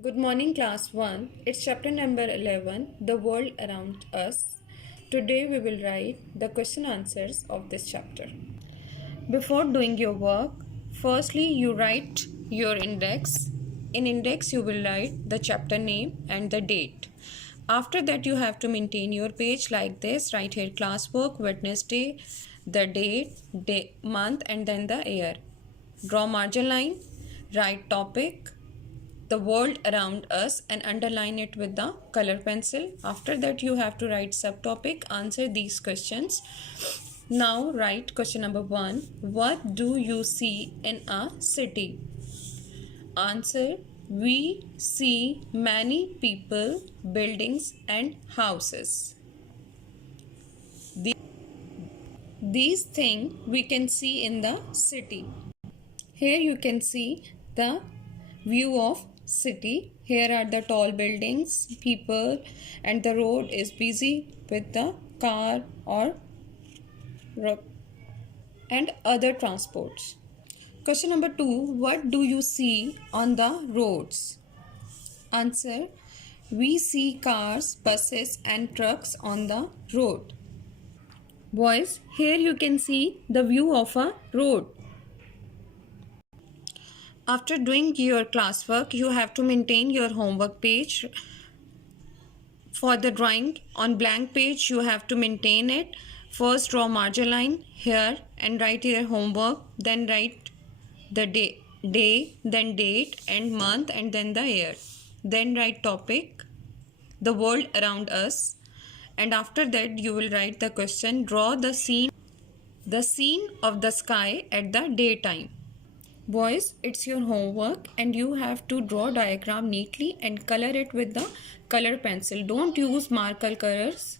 Good morning, class 1. It's chapter number 11, The World Around Us. Today we will write the question answers of this chapter. Before doing your work, firstly you write your index. In index you will write the chapter name and the date. After that you have to maintain your page like this. Write here classwork, Wednesday, the date, month and then the year. Draw margin line, write topic, the world around us and underline it with the color pencil. After that you have to write subtopic, answer these questions. Now write question number 1. What do you see in a city? Answer: we see many people, buildings and houses. These things we can see in the city. Here you can see the view of city. Here are the tall buildings, people, and the road is busy with the car or and other transports. Question number 2. What do you see on the roads? Answer: we see cars, buses and trucks on the road. Boys, here you can see the view of a road. After doing your classwork, you have to maintain your homework page. For the drawing on blank page, you have to maintain it. First draw margin line here and write your homework. Then write the day, then date and month and then the year. Then write topic, the world around us. And after that you will write the question. Draw the scene of the sky at the daytime. Boys, it's your homework and you have to draw diagram neatly and color it with the color pencil. Don't use marker colors.